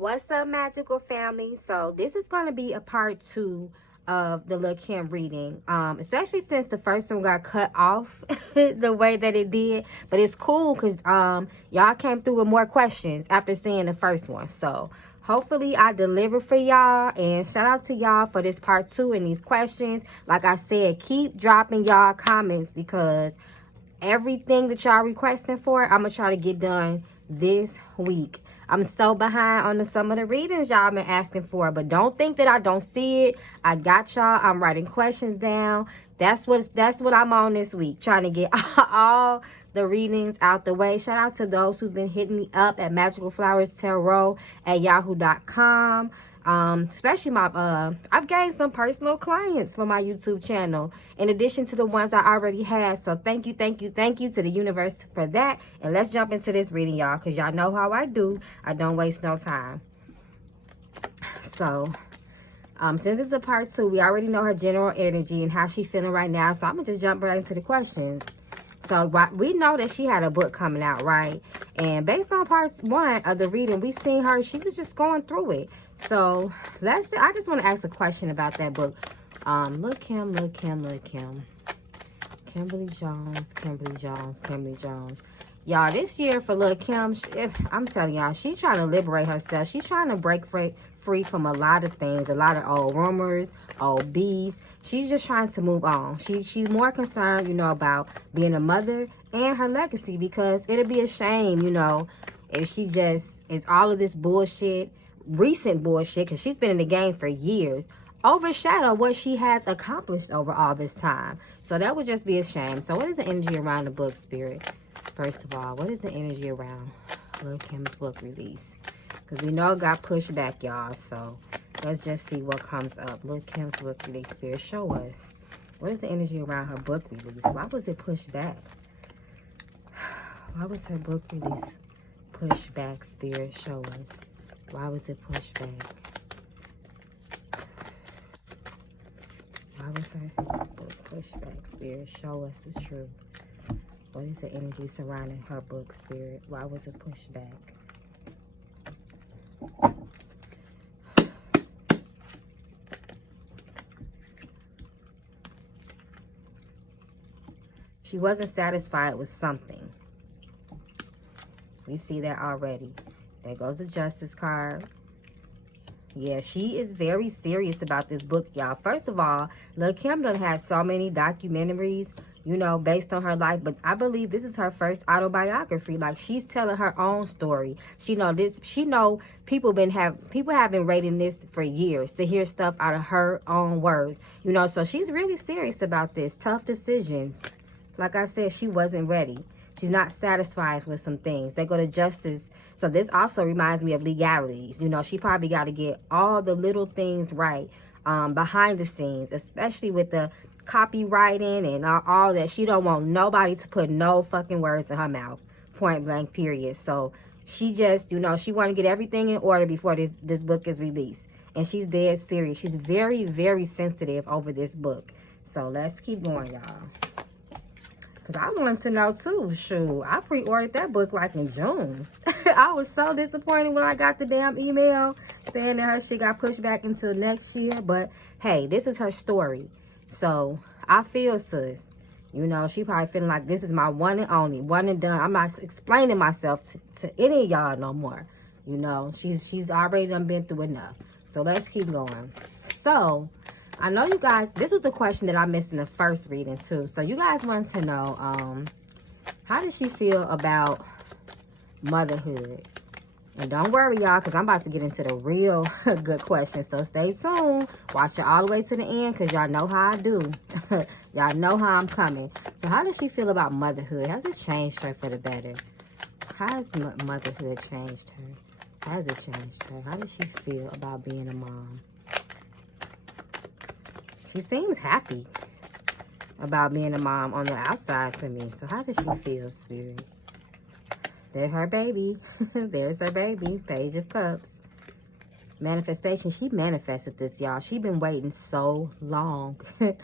What's up, magical family? So this is going to be a part 2 of the Lil Kim reading, especially since the first one got cut off the way that it did. But it's cool because y'all came through with more questions after seeing the first one. So hopefully I deliver for y'all, and shout out to y'all for this part 2 and these questions. Like I said, keep dropping y'all comments because everything that y'all requesting for, I'm gonna try to get done this week. I'm so behind on some of the readings y'all been asking for, but don't think that I don't see it. I got y'all. I'm writing questions down. That's what I'm on this week, trying to get all the readings out the way. Shout out to those who've been hitting me up at magicalflowerstarot@yahoo.com. Especially my I've gained some personal clients for my YouTube channel in addition to the ones I already had. So thank you to the universe for that. And let's jump into this reading, y'all, because y'all know how I do. I don't waste no time. So since it's a part 2, we already know her general energy and how she's feeling right now. So I'm gonna just jump right into the questions. So we know that she had a book coming out, right? And based on part 1 of the reading, we seen her, she was just going through it. So I just want to ask a question about that book. Lil Kim. Kimberly Jones. Y'all, this year for Lil Kim, I'm telling y'all, she's trying to liberate herself. She's trying to break free from a lot of things, a lot of old rumors, old beefs. She's just trying to move on. She's more concerned, you know, about being a mother and her legacy, because it'll be a shame, you know, if she just is all of this bullshit, recent bullshit, because she's been in the game for years, overshadow what she has accomplished over all this time. So that would just be a shame. So what is the energy around the book, Spirit? First of all, what is the energy around Lil Kim's book release? Because we know it got pushed back, y'all. So let's just see what comes up. Lil Kim's book release, Spirit, show us. What is the energy around her book release? Why was it pushed back? Why was her book release pushed back, Spirit? Show us. Why was it pushed back? Why was her book pushed back, Spirit? Show us the truth. What is the energy surrounding her book, Spirit? Why was it pushed back? She wasn't satisfied with something. We see that already. There goes the Justice card. Yeah, she is very serious about this book, y'all. First of all, Lil Kim done had so many documentaries, you know, based on her life, but I believe this is her first autobiography. Like, she's telling her own story. She know people have been rating this for years to hear stuff out of her own words, you know. So she's really serious about this. Tough decisions. Like I said, she wasn't ready. She's not satisfied with some things. They go to justice. So this also reminds me of legalities. You know, she probably got to get all the little things right behind the scenes, especially with the copywriting and all that. She don't want nobody to put no fucking words in her mouth, point blank, period. So she just, you know, she want to get everything in order before this book is released. And she's dead serious. She's very, very sensitive over this book. So let's keep going, y'all. Because I wanted to know too. Shoot, I pre-ordered that book like in June. I was so disappointed when I got the damn email saying that her shit got pushed back until next year. But hey, this is her story. So I feel sis. You know, she probably feeling like this is my one and only, one and done. I'm not explaining myself to any of y'all no more. You know, she's already done been through enough. So let's keep going. So I know you guys, this was the question that I missed in the first reading too. So you guys wanted to know, how does she feel about motherhood? And don't worry, y'all, because I'm about to get into the real good questions. So stay tuned. Watch it all the way to the end, because y'all know how I do. Y'all know how I'm coming. So how does she feel about motherhood? Has it changed her for the better? How has motherhood changed her? Has it changed her? How does she feel about being a mom? She seems happy about being a mom on the outside to me. So how does she feel, Spirit? There's her baby. There's her baby. Page of Cups. Manifestation. She manifested this, y'all. She been waiting so long to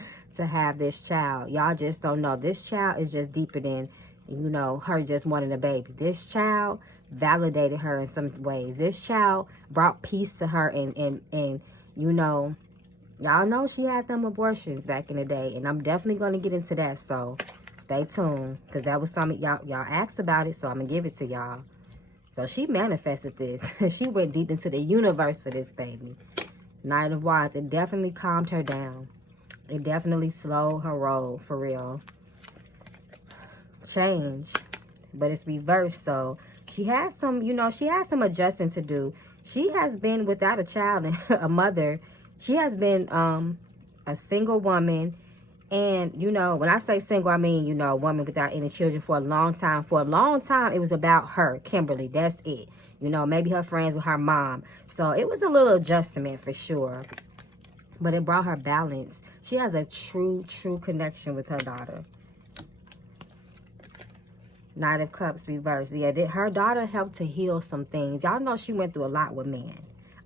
have this child. Y'all just don't know. This child is just deeper than, you know, her just wanting a baby. This child, validated her in some ways. This child brought peace to her, and you know, y'all know she had them abortions back in the day, and I'm definitely going to get into that, so stay tuned, because that was something y'all asked about it, so I'm going to give it to y'all. So she manifested this. She went deep into the universe for this baby. Knight of Wands, it definitely calmed her down. It definitely slowed her roll, for real. Change, but it's reversed, so she has some, you know, she has some adjusting to do. She has been without a child and a mother. She has been a single woman, and you know, when I say single, I mean, you know, a woman without any children for a long time. For a long time, it was about her, Kimberly. That's it. You know, maybe her friends with her mom. So it was a little adjustment for sure, but it brought her balance. She has a true connection with her daughter. Knight of Cups reversed. Yeah, her daughter helped to heal some things. Y'all know she went through a lot with men.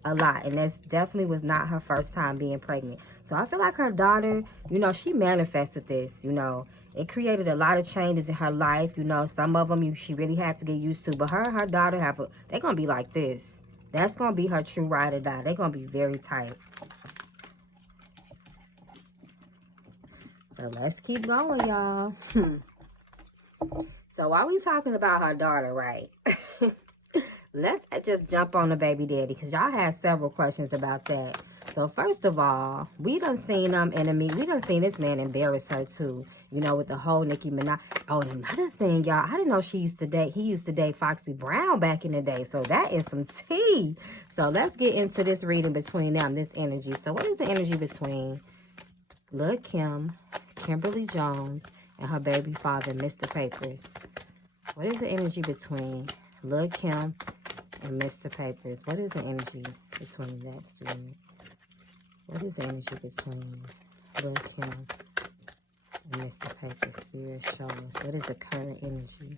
A lot. And that's definitely was not her first time being pregnant. So I feel like her daughter, you know, she manifested this, you know. It created a lot of changes in her life. You know, some of them she really had to get used to. But her and her daughter they're going to be like this. That's going to be her true ride or die. They're going to be very tight. So let's keep going, y'all. So while we talking about her daughter, right? Let's just jump on the baby daddy, because y'all had several questions about that. So first of all, we done seen we done seen this man embarrass her too. You know, with the whole Nicki Minaj. Oh, and another thing, y'all, I didn't know he used to date Foxy Brown back in the day. So that is some tea. So let's get into this reading between them, this energy. So what is the energy between Lil Kim, Kimberly Jones, and her baby father, Mr. Papers? What is the energy between Lil Kim and Mr. Papers? What is the energy between that, Spirit? What is the energy between Lil Kim and Mr. Papers? Spirit, show us. What is the current energy?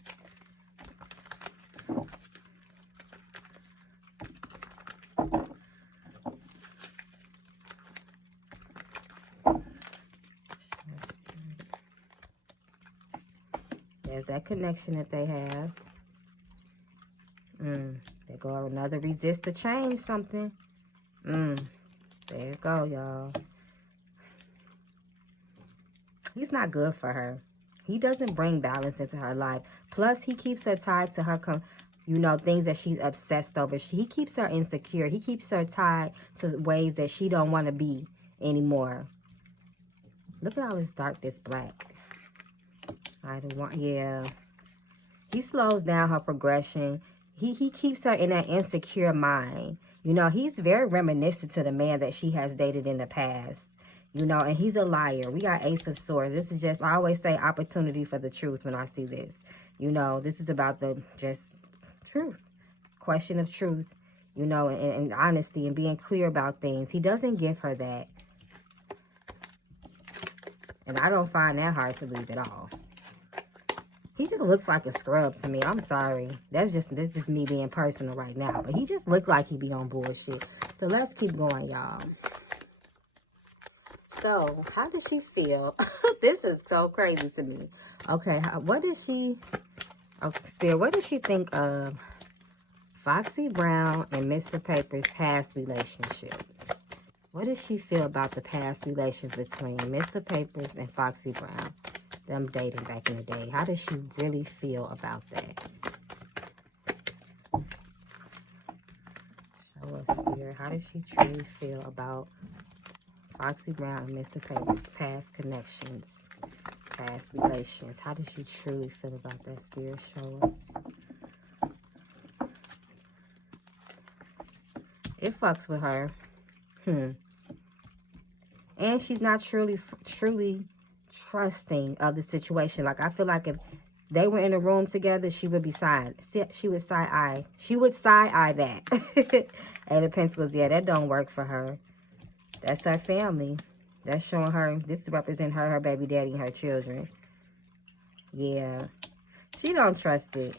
There's that connection that they have. They go another resist to change something. There you go, y'all. He's not good for her. He doesn't bring balance into her life. Plus, he keeps her tied to her, you know, things that she's obsessed over. He keeps her insecure. He keeps her tied to ways that she don't want to be anymore. Look at all this dark, this black. I don't want, yeah. He slows down her progression. He keeps her in that insecure mind. You know, he's very reminiscent to the man that she has dated in the past. You know, and he's a liar. We got Ace of Swords. This is just, I always say, opportunity for the truth when I see this. You know, this is about the just truth. Question of truth. You know, and honesty and being clear about things. He doesn't give her that. And I don't find that hard to believe at all. He just looks like a scrub to me. I'm sorry. This is me being personal right now. But he just looked like he be on bullshit. So let's keep going, y'all. So, how does she feel? This is so crazy to me. Okay, what does she... Okay, Spirit, what does she think of Foxy Brown and Mr. Papers' past relationships? What does she feel about the past relations between Mr. Papers and Foxy Brown? Them dating back in the day. How does she really feel about that? Show us, Spirit. How does she truly feel about Foxy Brown and Mr. Papers' past connections, past relations? How does she truly feel about that, Spirit? Show us. It fucks with her. And she's not truly trusting of the situation. Like, I feel like if they were in a room together, she would be she would side-eye that. Eight of Pentacles, yeah, that don't work for her. That's her family. That's showing her, this represents her baby daddy, and her children. Yeah. She don't trust it.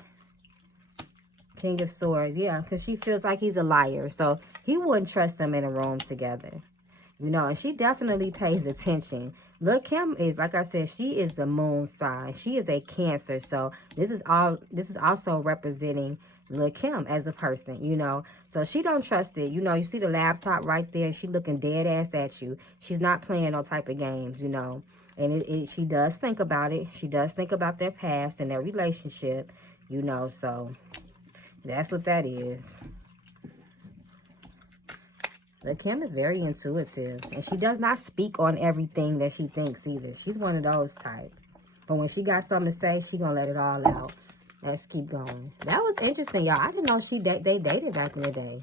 King of Swords, yeah, because she feels like he's a liar. So he wouldn't trust them in a room together. You know, and she definitely pays attention. Lil Kim is, like I said, she is the moon sign. She is a Cancer. So this is also representing Lil Kim as a person, you know. So she don't trust it. You know, you see the laptop right there. She looking dead ass at you. She's not playing no type of games, you know. And she does think about it. She does think about their past and their relationship, you know. So that's what that is. Lil Kim is very intuitive. And she does not speak on everything that she thinks either. She's one of those type. But when she got something to say, she gonna let it all out. Let's keep going. That was interesting, y'all. I didn't know they dated back in the day.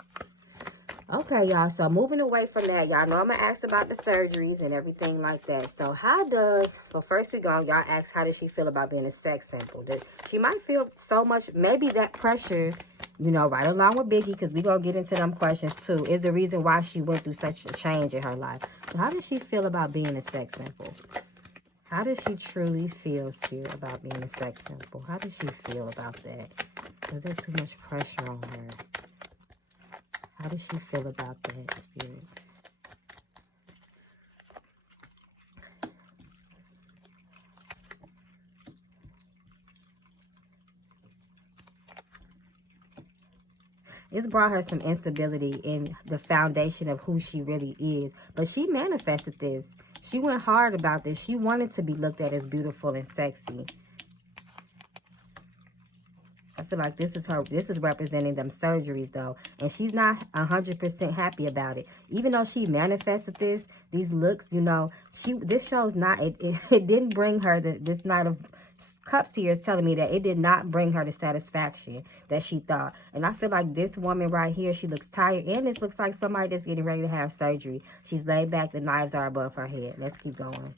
Okay, y'all. So moving away from that, y'all know I'm going to ask about the surgeries and everything like that. So how does, well, first we go, y'all ask, how does she feel about being a sex symbol? She might feel so much, maybe that pressure, you know, right along with Biggie, because we're going to get into them questions too, is the reason why she went through such a change in her life. So how does she feel about being a sex symbol? How does she truly feel, Spirit, about being a sex symbol? How does she feel about that? Is there too much pressure on her? How does she feel about that, Spirit? It's brought her some instability in the foundation of who she really is. But she manifested this. She went hard about this. She wanted to be looked at as beautiful and sexy. I feel like this is representing them surgeries though. And she's not 100% happy about it. Even though she manifested these looks, you know, this shows not, it didn't bring her, this Knight of Cups here is telling me that it did not bring her the satisfaction that she thought. And I feel like this woman right here, she looks tired. And this looks like somebody that's getting ready to have surgery. She's laid back. The knives are above her head. Let's keep going.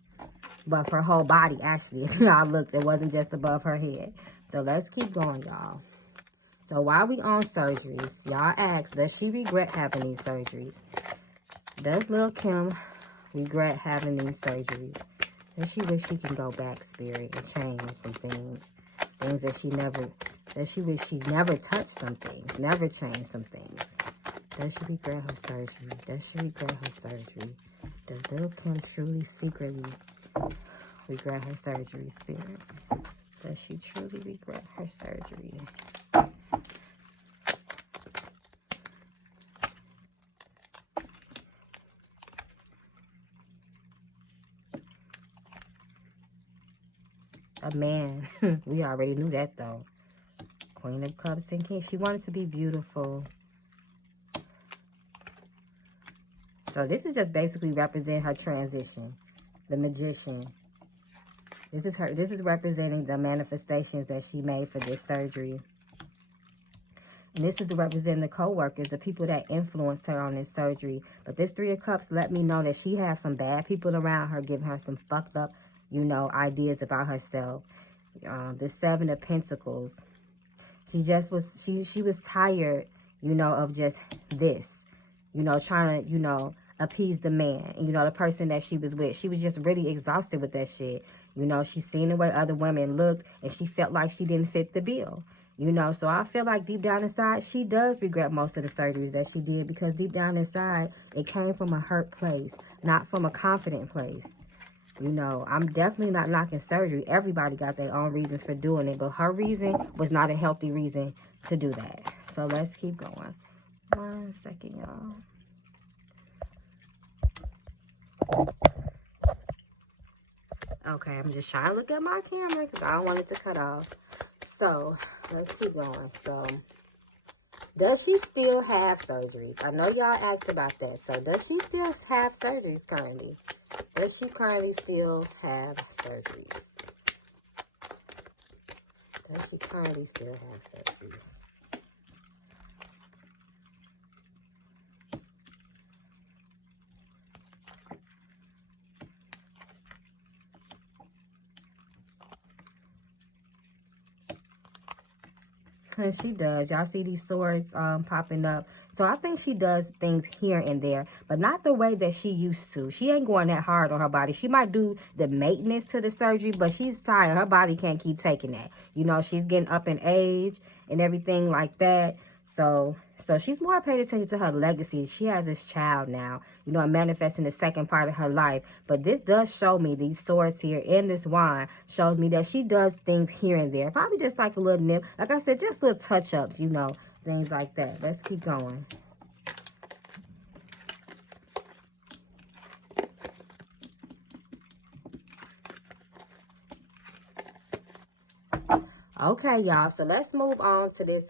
Above her whole body, actually. If y'all looked, it wasn't just above her head. So let's keep going, y'all. So while we on surgeries, y'all ask, does she regret having these surgeries? Does Lil Kim regret having these surgeries? Does she wish she can go back, Spirit, and change some things? Things that does she wish she never touched some things, never changed some things? Does she regret her surgery? Does she regret her surgery? Does Lil Kim truly, secretly regret her surgery, Spirit? Does she truly regret her surgery? A man. We already knew that, though. Queen of Cups and King. She wanted to be beautiful. So this is just basically representing her transition. The Magician. This is representing the manifestations that she made for this surgery. And this is to represent the co-workers, the people that influenced her on this surgery. But this Three of Cups let me know that she has some bad people around her giving her some fucked up, you know, ideas about herself. The Seven of Pentacles. She was tired, you know, of just this, you know, trying to, you know, appease the man, you know, the person that she was with. She was just really exhausted with that shit. You know, she seen the way other women looked and she felt like she didn't fit the bill. You know, so I feel like deep down inside, she does regret most of the surgeries that she did, because deep down inside, it came from a hurt place, not from a confident place. You know, I'm definitely not knocking surgery. Everybody got their own reasons for doing it, but her reason was not a healthy reason to do that. So let's keep going. 1 second, y'all. Okay, I'm just trying to look at my camera because I don't want it to cut off. So, let's keep going. So, does she still have surgeries? I know y'all asked about that. So, does she still have surgeries currently? Does she currently still have surgeries? Does she currently still have surgeries? And she does. Y'all see these swords popping up. So I think she does things here and there, but not the way that she used to. She ain't going that hard on her body. She might do the maintenance to the surgery, but she's tired. Her body can't keep taking that. You know, she's getting up in age and everything like that. So she's more paid attention to her legacy. She has this child now, you know, and manifesting the second part of her life. But this does show me, these swords here and this wand shows me that she does things here and there. Probably just like a little nip. Like I said, just little touch-ups, you know, things like that. Let's keep going. Okay, y'all. So let's move on to this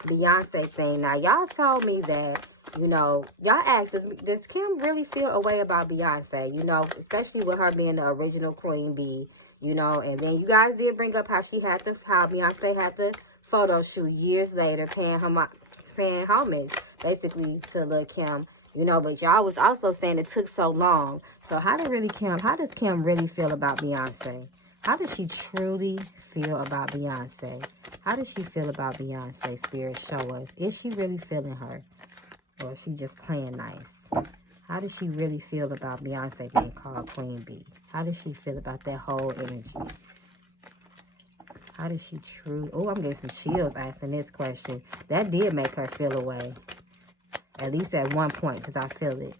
Beyonce thing. Now, y'all told me that, you know, y'all asked, does Kim really feel a way about Beyonce? You know, especially with her being the original Queen Bee, you know. And then you guys did bring up how Beyonce had the photo shoot years later, paying homage, basically, to Lil Kim. You know, but y'all was also saying it took so long. So how does Kim really feel about Beyonce? How does she truly feel about Beyonce? How does she feel about Beyonce? Spirit, show us. Is she really feeling her? Or is she just playing nice? How does she really feel about Beyonce being called Queen Bee? How does she feel about that whole energy? How does she truly... Oh, I'm getting some chills asking this question. That did make her feel away. At least at one point, because I feel it.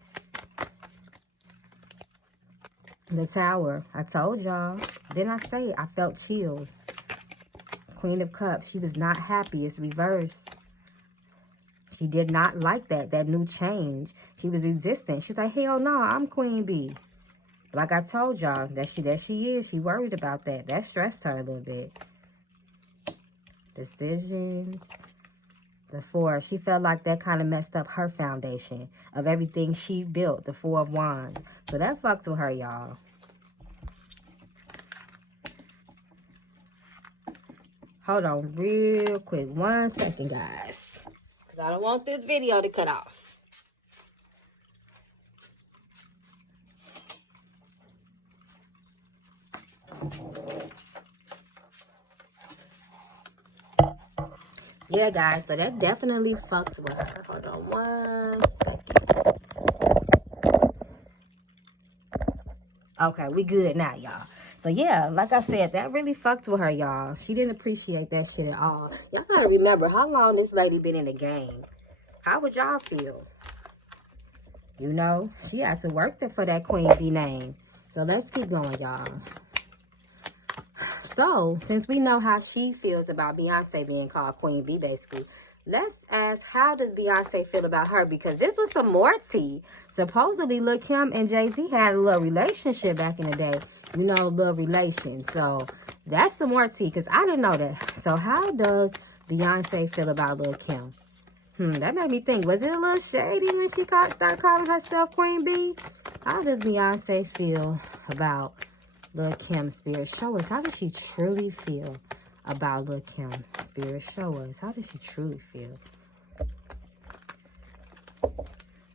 The Tower. I told y'all. Didn't I say it? I felt chills. Queen of Cups. She was not happy. It's reversed. She did not like that new change. She was resistant. She was like, hell no, I'm Queen Bee. Like I told y'all, that she is. She worried about that. That stressed her a little bit. Decisions. The Four. She felt like that kind of messed up her foundation of everything she built. The Four of Wands. So that fucks with her, y'all. Hold on real quick. 1 second, guys. Because I don't want this video to cut off. Yeah, guys. So that definitely fucks with her. Hold on 1 second. Okay, we good now, y'all. So, yeah, like I said, that really fucked with her, y'all. She didn't appreciate that shit at all. Y'all gotta remember how long this lady been in the game. How would y'all feel? You know, she had to work for that Queen Bee name. So, let's keep going, y'all. So, since we know how she feels about Beyonce being called Queen Bee, basically, let's ask, how does Beyonce feel about her? Because this was some more tea. Supposedly, Lil Kim and Jay-Z had a little relationship back in the day. You know, little relation. So, that's some more tea, because I didn't know that. So, how does Beyonce feel about Lil Kim? That made me think, was it a little shady when she started calling herself Queen Bee? How does Beyonce feel about Lil Kim? Spirit, show us. How does she truly feel about Lil Kim? Spirit, show us. How does she truly feel?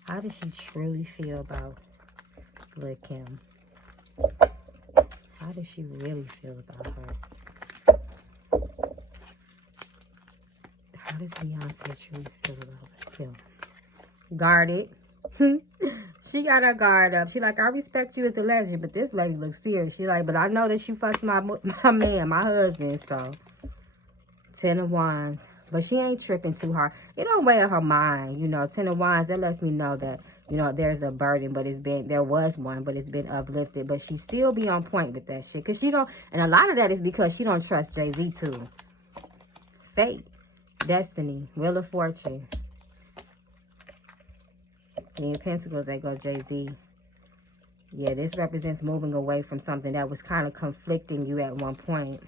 How does she truly feel about Lil Kim? How does she really feel about her? How does Beyonce truly feel about Lil Kim? Guarded. She got her guard up. She like, I respect you as a legend, but this lady looks serious. She like, but I know that you fucked my man, my husband, so. 10 of Wands. But she ain't tripping too hard. It don't weigh on her mind, you know. 10 of Wands, that lets me know that, you know, there's a burden, but there was one, but it's been uplifted. But she still be on point with that shit. Because she don't, and a lot of that is because she don't trust Jay-Z too. Fate, Destiny, Wheel of Fortune. The Pentacles, they go Jay-Z. Yeah, this represents moving away from something that was kind of conflicting you at one point.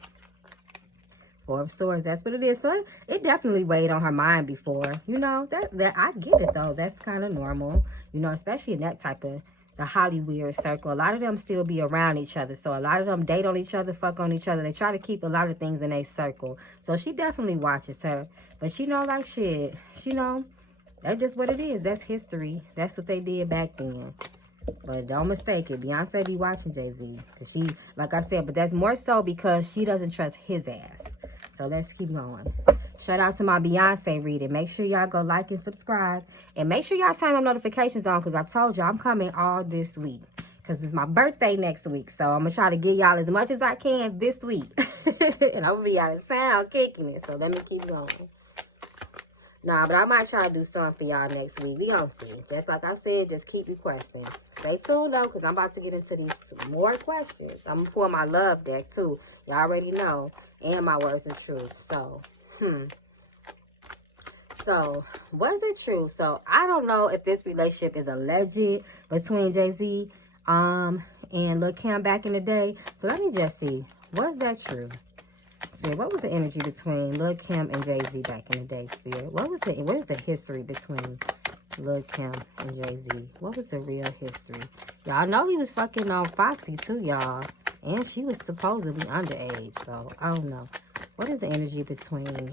4 of Swords, that's what it is. So it definitely weighed on her mind before. You know, that I get it though. That's kind of normal. You know, especially in that type of the Hollywood circle. A lot of them still be around each other. So a lot of them date on each other, fuck on each other. They try to keep a lot of things in a circle. So she definitely watches her. But she know like shit. She know that's just what it is. That's history. That's what they did back then. But don't mistake it. Beyonce be watching Jay-Z. Because she, like I said, but that's more so because she doesn't trust his ass. So let's keep going. Shout out to my Beyonce reading. Make sure y'all go like and subscribe. And make sure y'all turn on notifications on, because I told y'all I'm coming all this week. Because it's my birthday next week. So I'm going to try to give y'all as much as I can this week. And I'm going to be out of sound kicking it. So let me keep going. Nah, but I might try to do something for y'all next week. We gonna see. Just like I said, just keep requesting. Stay tuned, though, because I'm about to get into these more questions. I'm gonna pull my love deck, too. Y'all already know. And my words of truth. So, So, was it true? So, I don't know if this relationship is alleged between Jay-Z and Lil Kim back in the day. So, let me just see. Was that true? Spirit, what was the energy between Lil Kim and Jay-Z back in the day, Spirit? What is the history between Lil Kim and Jay-Z? What was the real history? Y'all know he was fucking on Foxy too, y'all. And she was supposedly underage, so I don't know. What is the energy between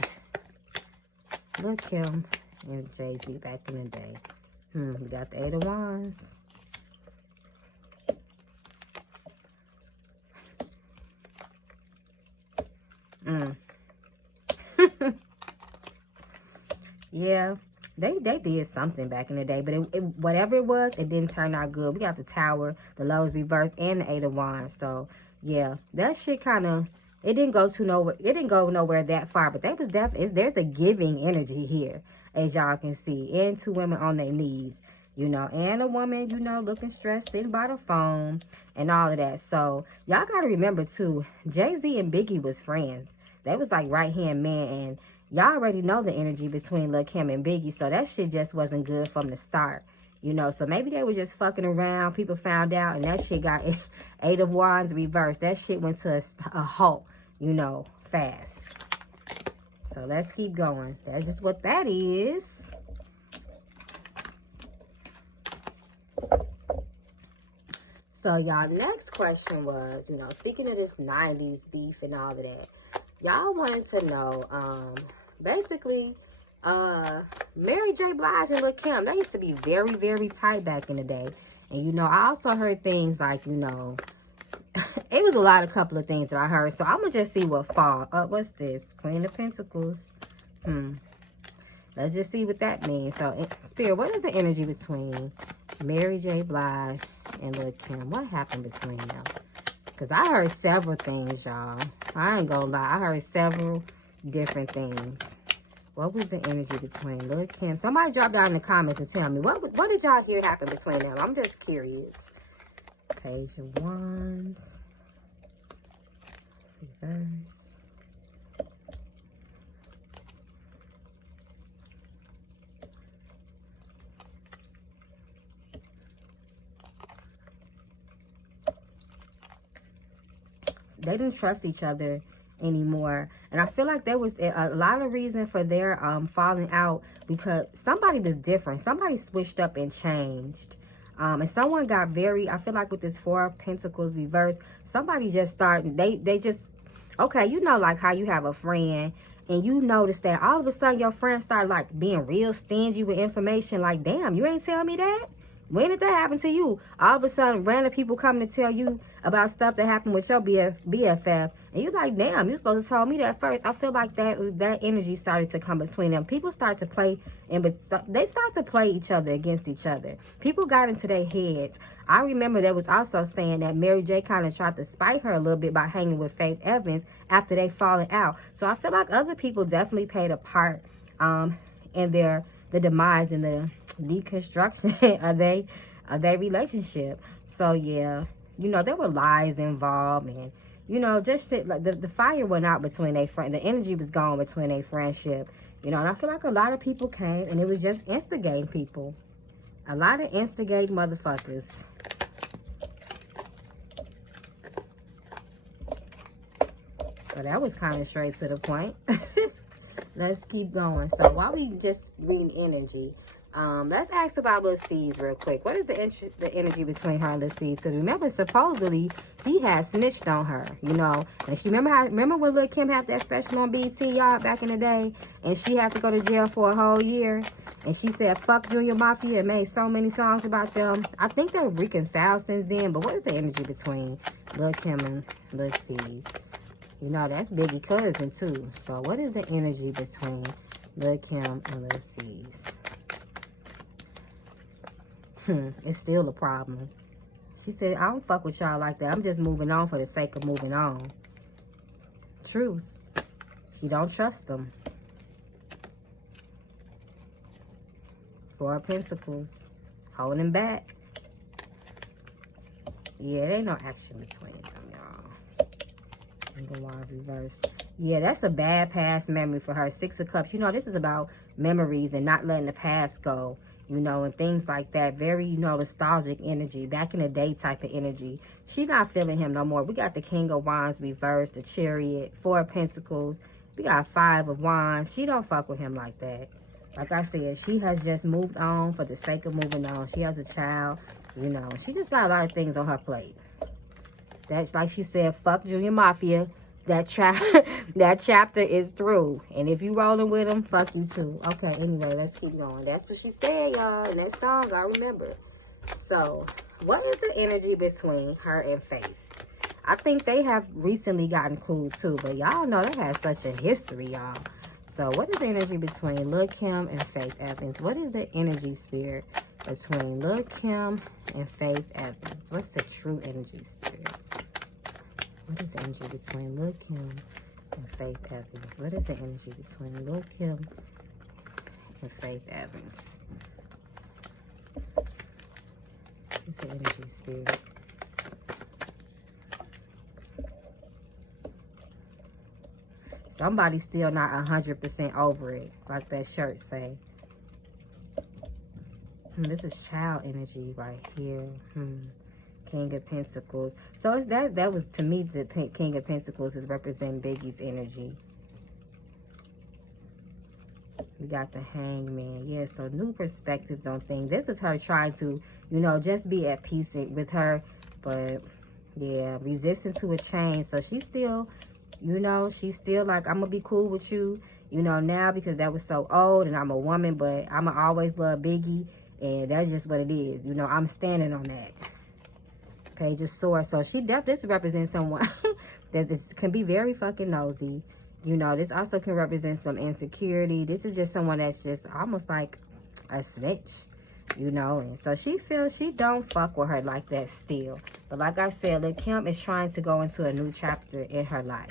Lil Kim and Jay-Z back in the day? We got the Eight of Wands. Yeah, they did something back in the day, but whatever it was, it didn't turn out good. We got the Tower, the Love's Reverse, and the Eight of Wands. So yeah, that shit kind of, it didn't go nowhere that far. But that was definitely, there's a giving energy here, as y'all can see, and two women on their knees, you know, and a woman, you know, looking stressed, sitting by the phone, and all of that. So y'all gotta remember too, Jay-Z and Biggie was friends. They was like right hand man, and y'all already know the energy between Lil Kim and Biggie, so that shit just wasn't good from the start, you know. So maybe they were just fucking around. People found out, and that shit got Eight of Wands reversed. That shit went to a halt, you know, fast. So let's keep going. That's just what that is. So y'all, next question was, you know, speaking of this 90s beef and all of that, y'all wanted to know, basically, Mary J. Blige and Lil Kim, they used to be very, very tight back in the day. And, you know, I also heard things like, you know, it was a couple of things that I heard. So I'm going to just see what fall. What's this? Queen of Pentacles. Let's just see what that means. So, Spirit, what is the energy between Mary J. Blige and Lil Kim? What happened between them? Because I heard several things, y'all. I ain't gonna lie. I heard several different things. What was the energy between Lil Kim? Somebody drop down in the comments and tell me. What did y'all hear happen between them? I'm just curious. Page of Wands. Reverse. They didn't trust each other anymore, and I feel like there was a lot of reason for their falling out, because somebody was different. Somebody switched up and changed, and someone got very, I feel like with this Four of Pentacles reversed, somebody just started, they just, okay, you know, like how you have a friend and you notice that all of a sudden your friend started like being real stingy with information. Like, damn, you ain't tell me that. When did that happen to you? All of a sudden, random people coming to tell you about stuff that happened with your BFF. And you're like, damn, you supposed to tell me that first. I feel like that energy started to come between them. People start to play, they start to play each other against each other. People got into their heads. I remember there was also saying that Mary J kind of tried to spite her a little bit by hanging with Faith Evans after they falling out. So I feel like other people definitely played a part in the demise and the deconstruction of their relationship. So yeah, you know, there were lies involved, and you know, just shit, like the fire went out between their friend, the energy was gone between their friendship, you know. And I feel like a lot of people came and it was just instigating people, a lot of instigating motherfuckers. So that was kind of straight to the point. Let's keep going. So while we just reading energy, let's ask about Lil C's real quick. What is the energy between her and Lil C's? Because remember, supposedly he had snitched on her, you know. And she remember when Lil Kim had that special on BET, y'all, back in the day, and she had to go to jail for a whole year. And she said, "Fuck Junior M.A.F.I.A," and made so many songs about them. I think they're reconciled since then. But what is the energy between Lil Kim and Lil C's? You know, that's Biggie cousin too. So what is the energy between Lil Kim and Lil C's? It's still a problem. She said, I don't fuck with y'all like that. I'm just moving on for the sake of moving on. Truth. She don't trust them. Four of Pentacles. Holding back. Yeah, there ain't no action between them, y'all. King of Wands reverse. Yeah, that's a bad past memory for her. Six of Cups. You know, this is about memories and not letting the past go. You know, and things like that. Very, you know, nostalgic energy. Back in the day type of energy. She not feeling him no more. We got the King of Wands reversed. The Chariot. Four of Pentacles. We got Five of Wands. She don't fuck with him like that. Like I said, she has just moved on for the sake of moving on. She has a child. You know, she just got a lot of things on her plate. That's like she said, fuck Junior M.A.F.I.A. That chapter is through. And if you rolling with them, fuck you too. Okay, anyway, let's keep going. That's what she said, y'all. In that song, I remember. So, what is the energy between her and Faith? I think they have recently gotten cool too. But y'all know they had such a history, y'all. So, what is the energy between Lil Kim and Faith Evans? What is the energy spirit between Lil Kim and Faith Evans? What's the true energy spirit? What is the energy between Lil Kim and Faith Evans? What is the energy between Lil Kim and Faith Evans? What's the energy spirit? Somebody's still not 100% over it, like that shirt say. This is child energy right here. King of Pentacles. So it's that was, to me, the King of Pentacles is representing Biggie's energy. We got the Hangman. Yeah, so new perspectives on things. This is her trying to, you know, just be at peace with her. But, yeah, resistant to a change. So she's still, you know, she's still like, I'm going to be cool with you, you know, now because that was so old and I'm a woman. But I'm going to always love Biggie. And that's just what it is. You know, I'm standing on that. Page of Swords. So she definitely represents someone that can be very fucking nosy. You know, this also can represent some insecurity. This is just someone that's just almost like a snitch. You know, and so she feels she don't fuck with her like that still. But like I said, Lil Kim is trying to go into a new chapter in her life.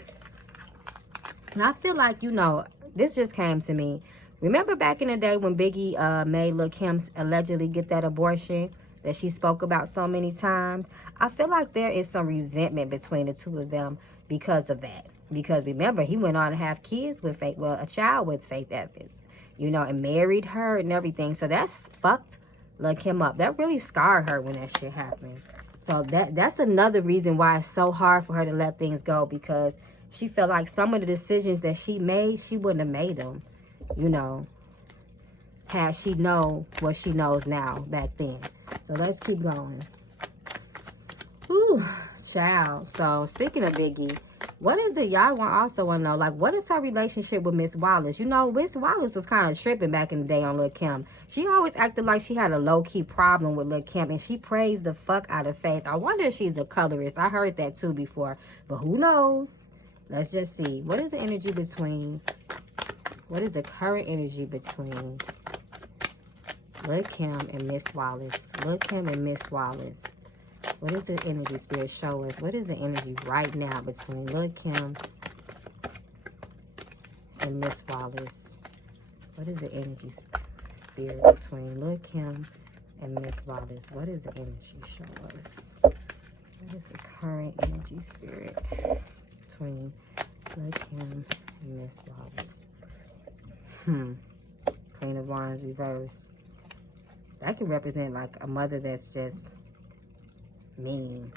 And I feel like, you know, this just came to me. Remember back in the day when Biggie made Lil Kim allegedly get that abortion that she spoke about so many times? I feel like there is some resentment between the two of them because of that. Because remember, he went on to have kids with Faith, well, a child with Faith Evans, you know, and married her and everything. So that's fucked Lil Kim up. That really scarred her when that shit happened. So that's another reason why it's so hard for her to let things go, because she felt like some of the decisions that she made, she wouldn't have made them, you know, had she know what she knows now back then. So let's keep going. Ooh, child. So speaking of Biggie, what is the, y'all also want to know, like, what is her relationship with Miss Wallace? You know, Miss Wallace was kind of tripping back in the day on Lil Kim. She always acted like she had a low-key problem with Lil Kim, and she praised the fuck out of Faith. I wonder if she's a colorist. I heard that too before, but who knows? Let's just see. What is the energy between, what is the current energy between Lil Kim and Miss Wallace? Lil Kim and Miss Wallace. What is the energy, Spirit? Show us. What is the energy right now between Lil Kim and Miss Wallace? What is the energy, Spirit, between Lil Kim and Miss Wallace? What is the energy? Show us. What is the current energy, Spirit, between Lil Kim and Miss Wallace? Queen of Wands reverse. That could represent like a mother that's just mean.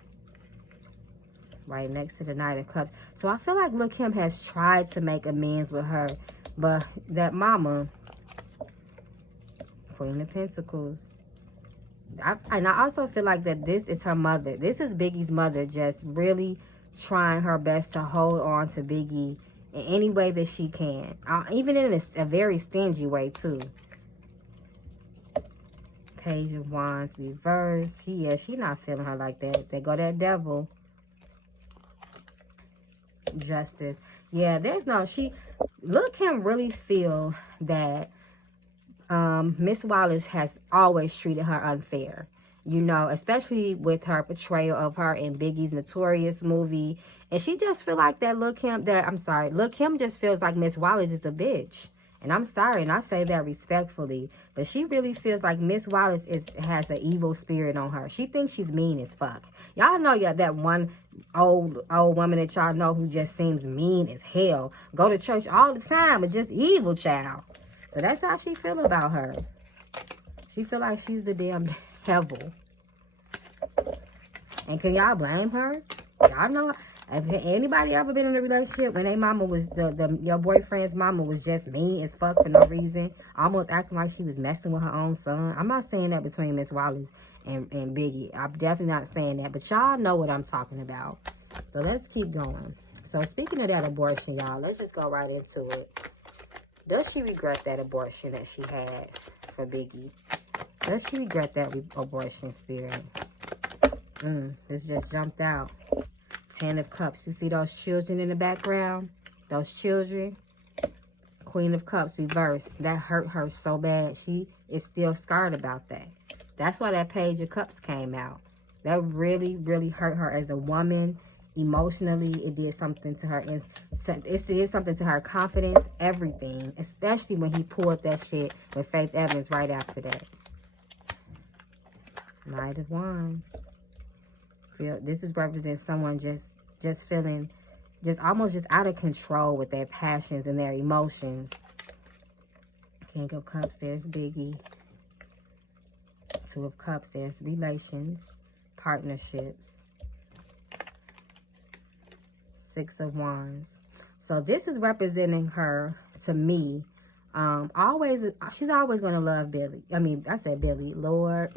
Right next to the Knight of Cups. So I feel like Lil Kim has tried to make amends with her, but that mama, Queen of Pentacles. And I also feel like that this is her mother. This is Biggie's mother, just really trying her best to hold on to Biggie in any way that she can. Even in a very stingy way too. Page of Wands reverse. She not feeling her like that. They go that devil. Justice. Yeah, there's no, Lil Kim really feel that Miss Wallace has always treated her unfair. You know, especially with her portrayal of her in Biggie's Notorious movie. And she just feel like that Lil Kim just feels like Miss Wallace is a bitch. And I'm sorry, and I say that respectfully, but she really feels like Miss Wallace has an evil spirit on her. She thinks she's mean as fuck. Y'all know that one old woman that y'all know who just seems mean as hell. Go to church all the time, but just evil, child. So that's how she feel about her. She feel like she's the damn devil. And can y'all blame her? Y'all know, have anybody ever been in a relationship when their mama was, your boyfriend's mama was just mean as fuck for no reason? Almost acting like she was messing with her own son. I'm not saying that between Miss Wallace and Biggie. I'm definitely not saying that. But y'all know what I'm talking about. So let's keep going. So speaking of that abortion, y'all, let's just go right into it. Does she regret that abortion that she had for Biggie? Does she regret that abortion, Spirit? This just jumped out. 10 of Cups. You see those children in the background? Those children. Queen of Cups reversed. That hurt her so bad. She is still scarred about that. That's why that Page of Cups came out. That really, really hurt her as a woman. Emotionally, it did something to her. It did something to her confidence, everything. Especially when he pulled that shit with Faith Evans right after that. Knight of Wands. This is represents someone just feeling almost out of control with their passions and their emotions. King of Cups, there's Biggie. 2 of Cups, there's relations, partnerships. 6 of Wands. So this is representing her to me. She's always gonna love Billy. I said Billy, Lord.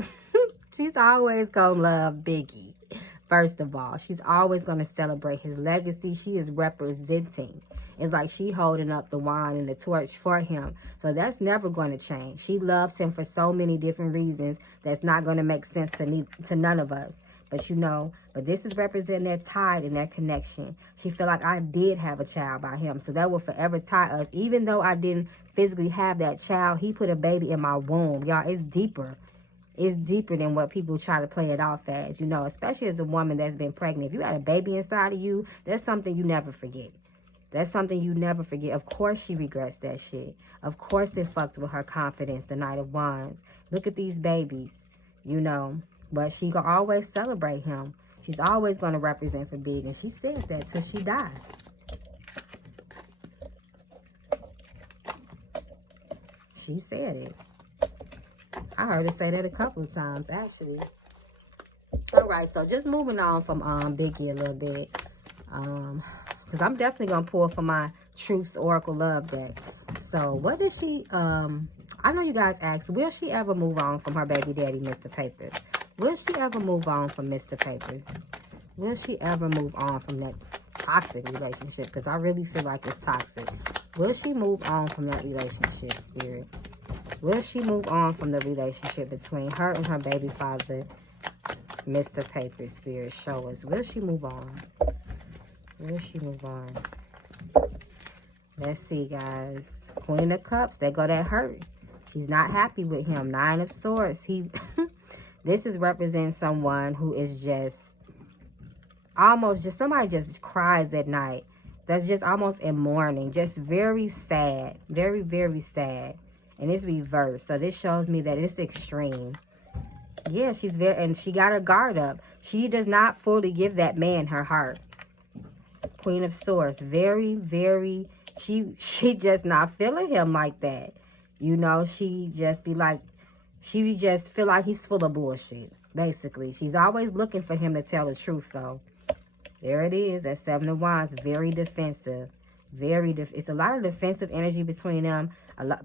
She's always gonna love Biggie. First of all, she's always going to celebrate his legacy. She is representing. It's like she holding up the wine and the torch for him. So that's never going to change. She loves him for so many different reasons that's not going to make sense to none of us. But but this is representing their tie and their connection. She feel like I did have a child by him. So that will forever tie us. Even though I didn't physically have that child, he put a baby in my womb. Y'all, it's deeper. It's deeper than what people try to play it off as, especially as a woman that's been pregnant. If you had a baby inside of you, that's something you never forget. That's something you never forget. Of course she regrets that shit. Of course it fucked with her confidence, the Knight of Wands. Look at these babies, But she gonna always celebrate him. She's always going to represent for Big. And she said that till she died. She said it. I heard her say that a couple of times, actually. All right, so just moving on from Biggie a little bit. Because I'm definitely going to pull for my Truth's Oracle Love deck. So, what does she... I know you guys asked, will she ever move on from her baby daddy, Mr. Papers? Will she ever move on from Mr. Papers? Will she ever move on from that toxic relationship? Because I really feel like it's toxic. Will she move on from that relationship, Spirit? Will she move on from the relationship between her and her baby father, Mr. Papers, Spirit? Show us. Will she move on? Will she move on? Let's see, guys. Queen of Cups. There go that hurt. She's not happy with him. 9 of Swords. This is representing someone who is just almost just somebody just cries at night. That's just almost in mourning. Just very sad. Very, very sad. And it's reversed. So this shows me that it's extreme. Yeah, she's and she got her guard up. She does not fully give that man her heart. Queen of Swords. Very, very, she just not feeling him like that. She just be like, she just feel like he's full of bullshit, basically. She's always looking for him to tell the truth, though. There it is, that 7 of Wands, very defensive. It's a lot of defensive energy between them.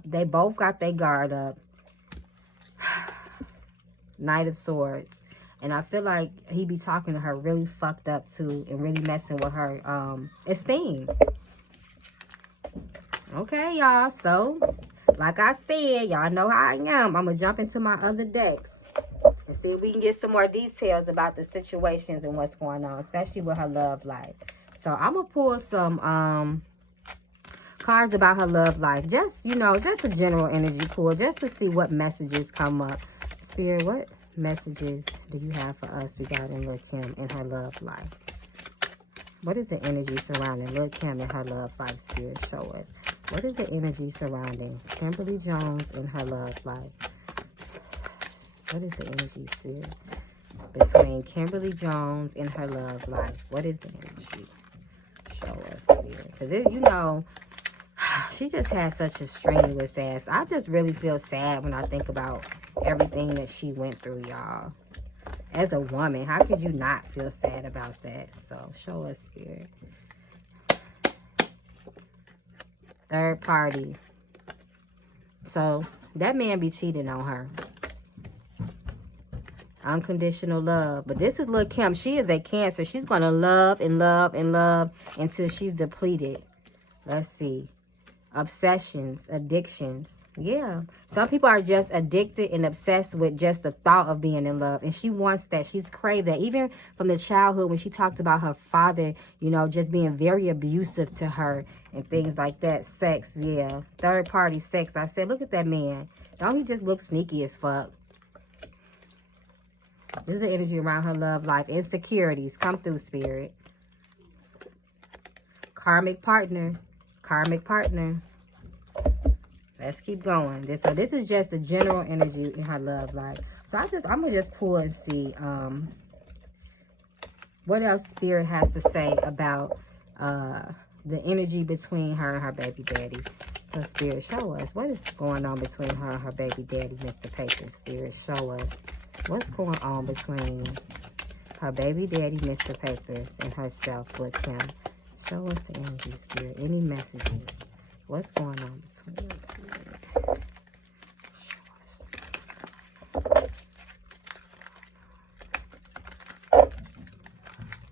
They both got their guard up. Knight of Swords. And I feel like he be talking to her really fucked up, too, and really messing with her esteem. Okay, y'all, so... like I said, y'all know how I am. I'm going to jump into my other decks and see if we can get some more details about the situations and what's going on, especially with her love life. So I'm going to pull some cards about her love life. Just, just a general energy pull just to see what messages come up. Spirit, what messages do you have for us regarding Lil Kim and her love life? What is the energy surrounding Lil Kim and her love life, Spirit? Show us. What is the energy surrounding Kimberly Jones in her love life? What is the energy, Spirit, between Kimberly Jones and her love life? What is the energy? Show us, Spirit. Because, you know, she just has such a strenuous ass. I just really feel sad when I think about everything that she went through, y'all. As a woman, how could you not feel sad about that? So, show us, Spirit. Third party. So, that man be cheating on her. Unconditional love. But this is Lil Kim. She is a Cancer. She's going to love and love and love until she's depleted. Let's see. Obsessions, addictions. Yeah. Some people are just addicted and obsessed with just the thought of being in love. And she wants that. She's craved that. Even from the childhood when she talks about her father, you know, just being very abusive to her and things like that. Sex, yeah. Third party sex. I said, look at that man. Don't he just look sneaky as fuck? This is the energy around her love life. Insecurities. Come through, Spirit. Karmic partner. Karmic partner. Let's keep going. So this is just the general energy in her love life. So I'm gonna just pull and see what else Spirit has to say about the energy between her and her baby daddy. So Spirit, show us what is going on between her and her baby daddy, Mr. Paper. Spirit, show us what's going on between her baby daddy, Mr. Papers, and herself with him. Show us the energy, Spirit. Any messages? What's going on between them, Spirit?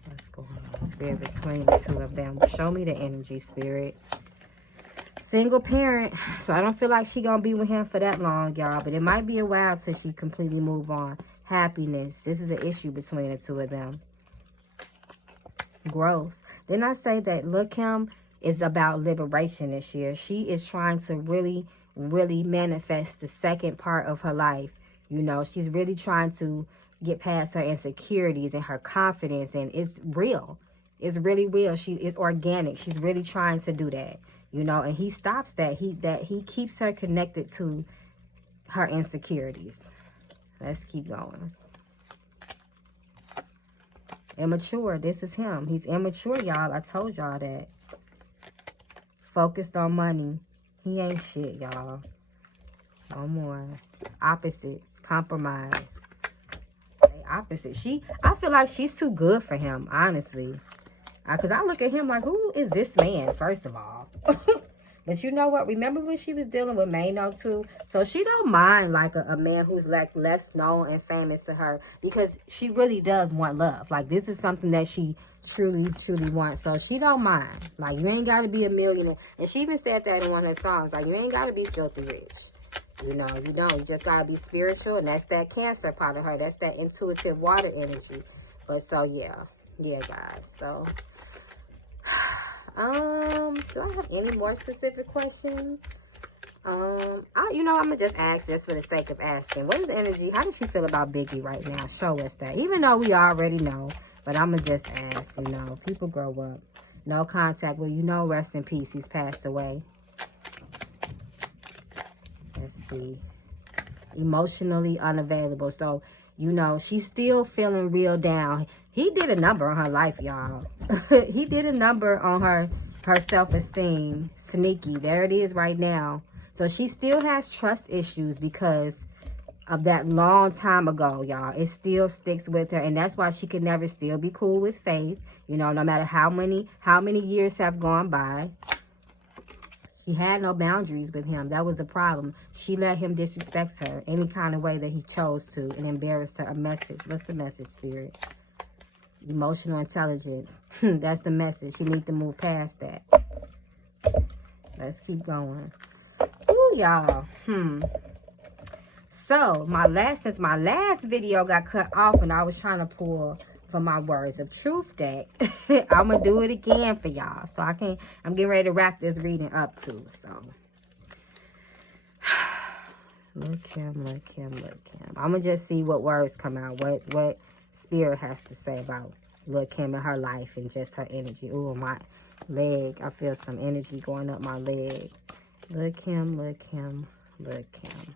What's going on, Spirit, between the two of them? Show me the energy, Spirit. Single parent. So I don't feel like she gonna be with him for that long, y'all. But it might be a while till she completely move on. Happiness. This is an issue between the two of them. Growth. Then I say that Lil Kim is about liberation this year. She is trying to really, really manifest the second part of her life. You know, she's really trying to get past her insecurities and her confidence. And it's real. It's really real. She is organic. She's really trying to do that. You know, and he stops that. He keeps her connected to her insecurities. Let's keep going. Immature. This is him. He's immature, y'all. I told y'all that. Focused on money. He ain't shit, y'all. No more. Opposites. Compromise. They opposite. I feel like she's too good for him, honestly. Because I look at him like, who is this man, first of all? But you know what? Remember when she was dealing with Mano too? So she don't mind like a man who's like less known and famous to her, because she really does want love. Like, this is something that she truly, truly wants. So she don't mind. Like, you ain't got to be a millionaire. And she even said that in one of her songs. Like, you ain't got to be filthy rich. You know, you don't. You just got to be spiritual. And that's that Cancer part of her. That's that intuitive water energy. But so, yeah. Yeah, guys. So, do I have any more specific questions? You know, I'm gonna just ask just for the sake of asking. What is the energy? How does she feel about Biggie right now? Show us that. Even though we already know, but I'm gonna just ask. You know, people grow up. No contact. Well, you know, rest in peace. He's passed away. Let's see. Emotionally unavailable. So, you know, she's still feeling real down. He did a number on her life, y'all. He did a number on her self-esteem. Sneaky. There it is right now. So she still has trust issues because of that long time ago, y'all. It still sticks with her. And that's why she could never still be cool with Faith. You know, no matter how many years have gone by. She had no boundaries with him. That was the problem. She let him disrespect her any kind of way that he chose to and embarrassed her. A message. What's the message, Spirit? Emotional intelligence. That's the message. You need to move past that. Let's keep going. Ooh, y'all. So, since my last video got cut off and I was trying to pull for my words of truth deck, I'm going to do it again for y'all. So, I'm getting ready to wrap this reading up too. So, Lil Kim. I'm going to just see what words come out. What Spirit has to say about Lil Kim and her life and just her energy. Ooh, leg. I feel some energy going up my leg. Lil Kim, Lil Kim, Lil Kim.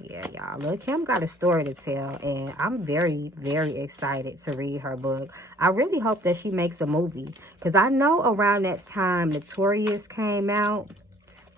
Yeah, y'all. Lil Kim got a story to tell, and I'm very, very excited to read her book. I really hope that she makes a movie, because I know around that time Notorious came out,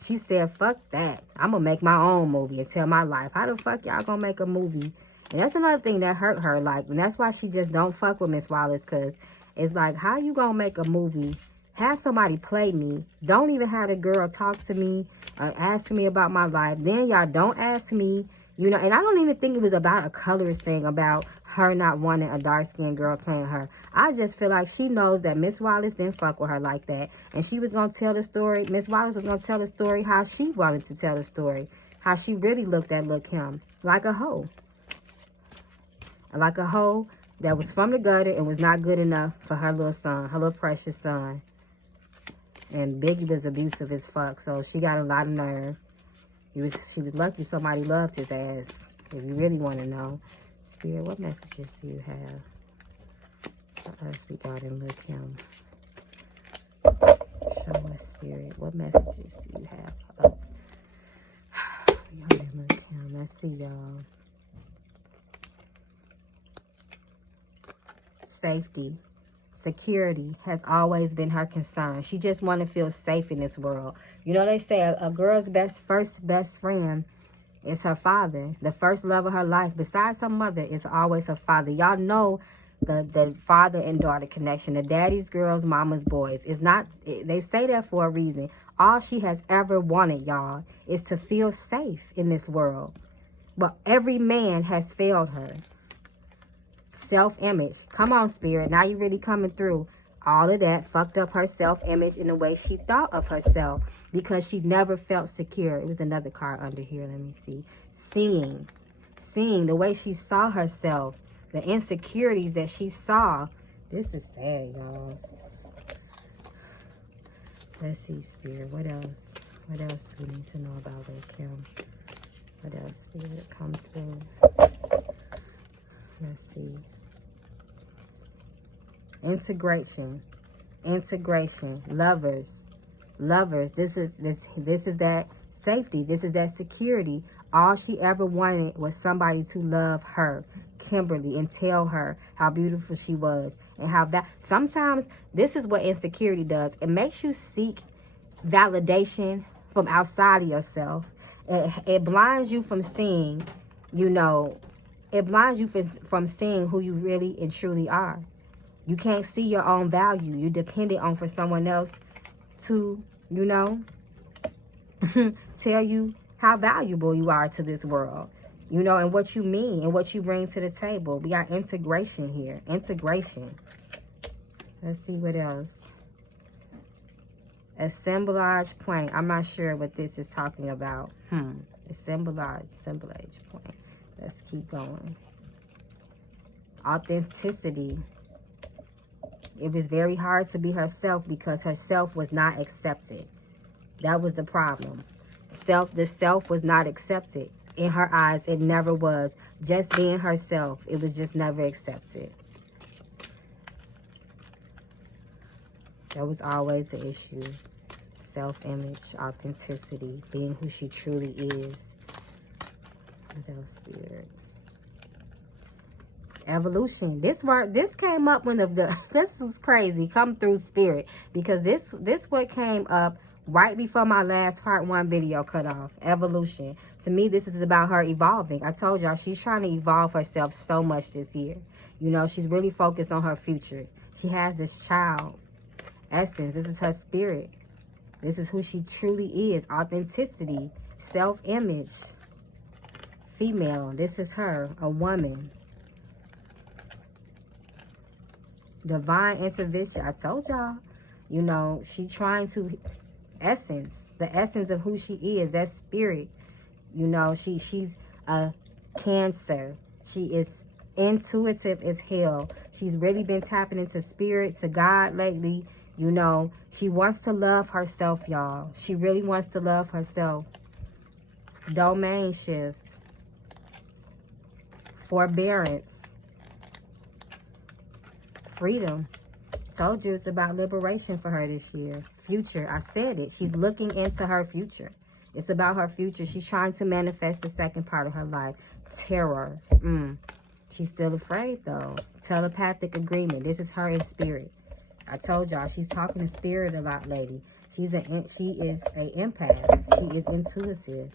she said, fuck that. I'm going to make my own movie and tell my life. How the fuck y'all going to make a movie? And that's another thing that hurt her. Like, and that's why she just don't fuck with Miss Wallace. Because it's like, how you going to make a movie? Have somebody play me. Don't even have the girl talk to me or ask me about my life. Then y'all don't ask me. You know, and I don't even think it was about a colorist thing, about her not wanting a dark-skinned girl playing her. I just feel like she knows that Miss Wallace didn't fuck with her like that. And she was going to tell the story. Miss Wallace was going to tell the story how she wanted to tell the story. How she really looked at Lil Kim. Like a hoe. Like a hoe that was from the gutter and was not good enough for her little son. Her little precious son. And Biggie was abusive as fuck. So she got a lot of nerve. She was lucky somebody loved his ass. If you really want to know. Spirit, what messages do you have for us regarding Lil Kim? Show us, Spirit. What messages do you have for us regarding Lil Kim? Let's see, y'all. Safety. Security has always been her concern. She just want to feel safe in this world. You know, they say a girl's first best friend is her father. The first love of her life, besides her mother, is always her father. Y'all know the father and daughter connection. The daddy's girls, mama's boys. It's not, they say that for a reason. All she has ever wanted, y'all, is to feel safe in this world. But every man has failed her. Self-image. Come on, Spirit. Now you really coming through. All of that fucked up her self-image in the way she thought of herself, because she never felt secure. It was another card under here. Let me see. Seeing the way she saw herself, the insecurities that she saw. This is sad, y'all. Let's see, Spirit. What else? What else do we need to know about Lil Kim? What else, Spirit? Come through. Let's see. Integration. Lovers. This is that safety. This is that security. All she ever wanted was somebody to love her, Kimberly, and tell her how beautiful she was, and how that sometimes this is what insecurity does. It makes you seek validation from outside of yourself. It blinds you from seeing, you know, it blinds you from seeing who you really and truly are. You can't see your own value. You're dependent on for someone else to, you know, tell you how valuable you are to this world. You know, and what you mean and what you bring to the table. We got integration here. Integration. Let's see what else. Assemblage point. I'm not sure what this is talking about. Assemblage point. Let's keep going. Authenticity. It was very hard to be herself because herself was not accepted. That was the problem. The self was not accepted. In her eyes, it never was. Just being herself, it was just never accepted. That was always the issue. Self-image, authenticity, being who she truly is. What else, Spirit? Evolution. This came up when this is crazy. Come through, Spirit, because this what came up right before my last part 1 video cut off. Evolution. To me, this is about her evolving. I told y'all she's trying to evolve herself so much this year. You know, she's really focused on her future. She has this child essence. This is her spirit. This is who she truly is. Authenticity, self-image, female. This is her, a woman. Divine intervention. I told y'all, you know, she trying to the essence of who she is, that spirit. You know, she's a Cancer. She is intuitive as hell. She's really been tapping into spirit, to God lately. You know, she wants to love herself, y'all. She really wants to love herself. Domain shift. Forbearance. Freedom. told you it's about liberation for her this year. Future, I said it. She's looking into her future. It's about her future. She's trying to manifest the second part of her life. Terror. She's still afraid, though. Telepathic agreement. This is her in spirit. I told y'all, she's talking to spirit a lot, lady. She is a empath. She is intuitive.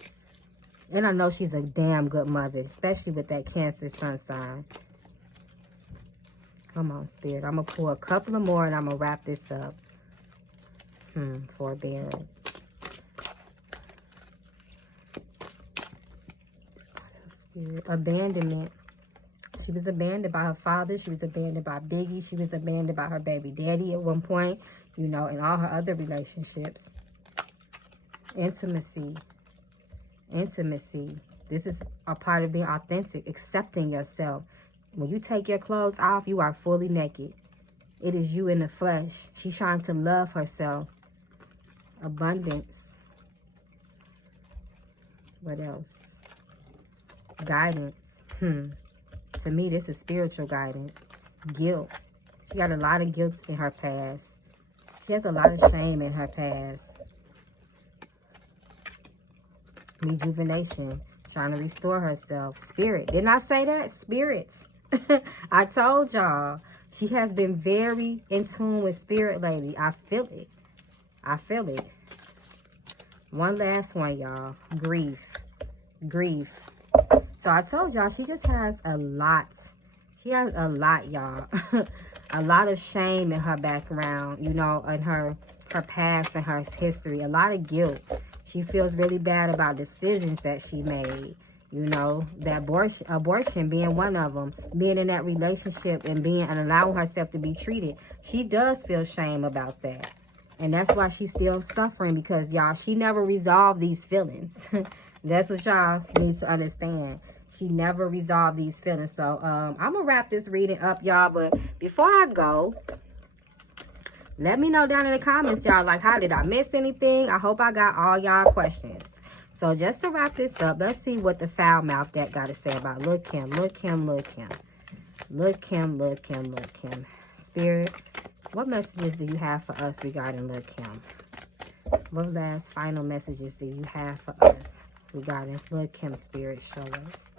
And I know she's a damn good mother, especially with that Cancer sun sign. Come on, spirit. I'm going to pull a couple of more and I'm going to wrap this up. Forbearance. Spirit. Abandonment. She was abandoned by her father. She was abandoned by Biggie. She was abandoned by her baby daddy at one point, you know, in all her other relationships. Intimacy. Intimacy. This is a part of being authentic, accepting yourself. When you take your clothes off, you are fully naked. It is you in the flesh. She's trying to love herself. Abundance. What else? Guidance. To me, this is spiritual guidance. Guilt. She got a lot of guilt in her past. She has a lot of shame in her past. Rejuvenation. Trying to restore herself. Spirit. Didn't I say that? Spirits. I told y'all. She has been very in tune with spirit lately. I feel it. I feel it. One last one, y'all. Grief. Grief. So I told y'all, she just has a lot. She has a lot, y'all. A lot of shame in her background, you know, in her past and her history. A lot of guilt. She feels really bad about decisions that she made. You know, that abortion being one of them. Being in that relationship and allowing herself to be treated. She does feel shame about that. And that's why she's still suffering, because, y'all, she never resolved these feelings. That's what y'all need to understand. She never resolved these feelings. So, I'm going to wrap this reading up, y'all. But before I go, let me know down in the comments, y'all. Like, how did I miss anything? I hope I got all y'all questions. So, just to wrap this up, let's see what the foul mouth deck got to say about Lil Kim. Lil Kim, Lil Kim. Lil Kim, Lil Kim, Lil Kim. Spirit, what messages do you have for us regarding Lil Kim? What last final messages do you have for us regarding Lil Kim? Spirit, show us.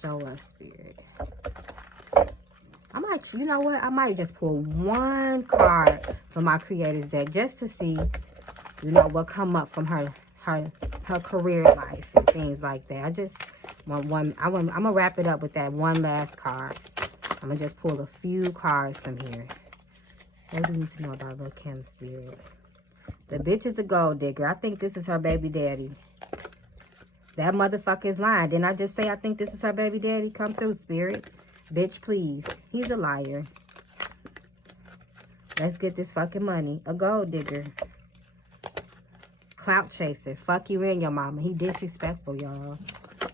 Show us, spirit. I might, you know what? I might just pull one card from my creators deck just to see, you know, what come up from her career life and things like that. I just want one. I'm gonna wrap it up with that one last card. I'm gonna just pull a few cards from here. What do you need to know about Lil Kim, spirit? The bitch is a gold digger. I think this is her baby daddy. That motherfucker is lying. Didn't I just say I think this is her baby daddy? Come through, spirit. Bitch, please. He's a liar. Let's get this fucking money. A gold digger. Clout chaser. Fuck you and your mama. He disrespectful, y'all.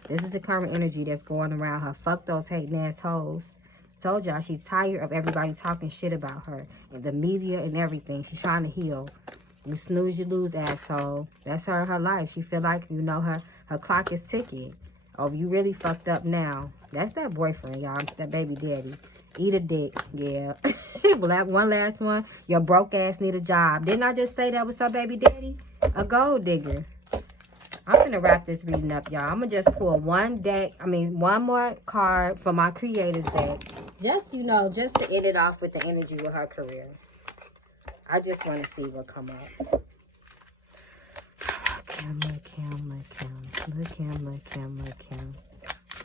This is the current energy that's going around her. Fuck those hating ass hoes. Told y'all she's tired of everybody talking shit about her. And the media and everything. She's trying to heal. You snooze, you lose, asshole. That's her life. She feel like, you know, her clock is ticking. Oh, you really fucked up now. That's that boyfriend, y'all. That baby daddy. Eat a dick. Yeah. Well, that one last one. Your broke ass need a job. Didn't I just say that was her baby daddy? A gold digger. I'm going to wrap this reading up, y'all. I'm going to just pull one more card from my creators deck. Just, you know, just to end it off with the energy with her career. I just want to see what come up. Lil Kim, Lil Kim, Lil Kim, Lil Kim, Lil Kim,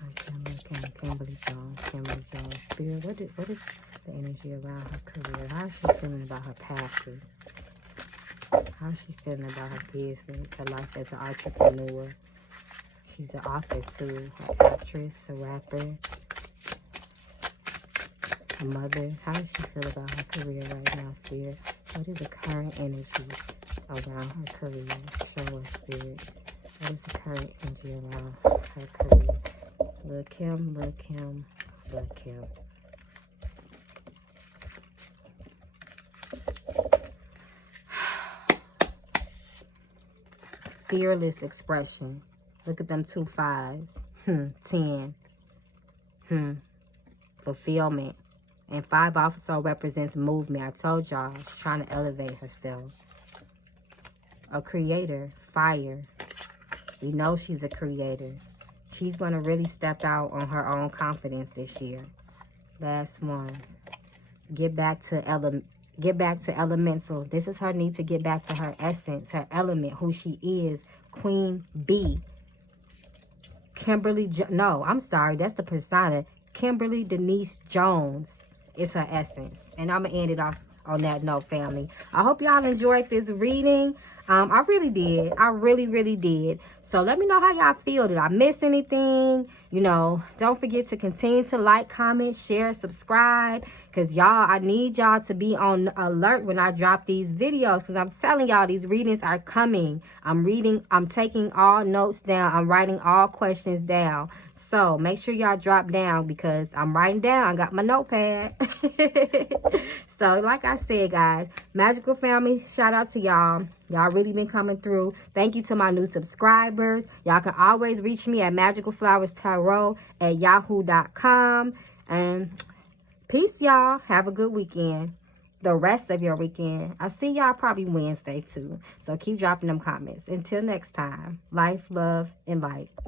Lil Kim, Lil Kim, Kimberly Jones, Kimberly Jones. Spirit, what is the energy around her career? How is she feeling about her passion? How is she feeling about her business, her life as an entrepreneur? She's an author too, an actress, a rapper, a mother. How does she feel about her career right now, Spirit? What is the current energy around her career? Show us, spirit. What is the current energy around her career? Lil Kim, Lil Kim, Lil Kim. Fearless expression. Look at them 2 5s. 10. Fulfillment. And 5 also represents movement. I told y'all, she's trying to elevate herself. A creator, fire. We know she's a creator. She's going to really step out on her own confidence this year. Last one. Get back to elemental. This is her need to get back to her essence, her element, who she is. Queen B. No, I'm sorry. That's the persona. Kimberly Denise Jones is her essence. And I'm going to end it off on that note, family. I hope y'all enjoyed this reading. I really did. I really did. So let me know how y'all feel. Did I miss anything? You know, don't forget to continue to like, comment, share, subscribe. Because y'all, I need y'all to be on alert when I drop these videos. Because I'm telling y'all, these readings are coming. I'm taking all notes down. I'm writing all questions down. So make sure y'all drop down because I'm writing down. I got my notepad. So like I said, guys, Magical Family, shout out to y'all. Y'all really been coming through. Thank you to my new subscribers. Y'all can always reach me at magicalflowerstarot@yahoo.com. And peace, y'all. Have a good weekend. The rest of your weekend. I see y'all probably Wednesday too. So keep dropping them comments. Until next time, life, love, and light.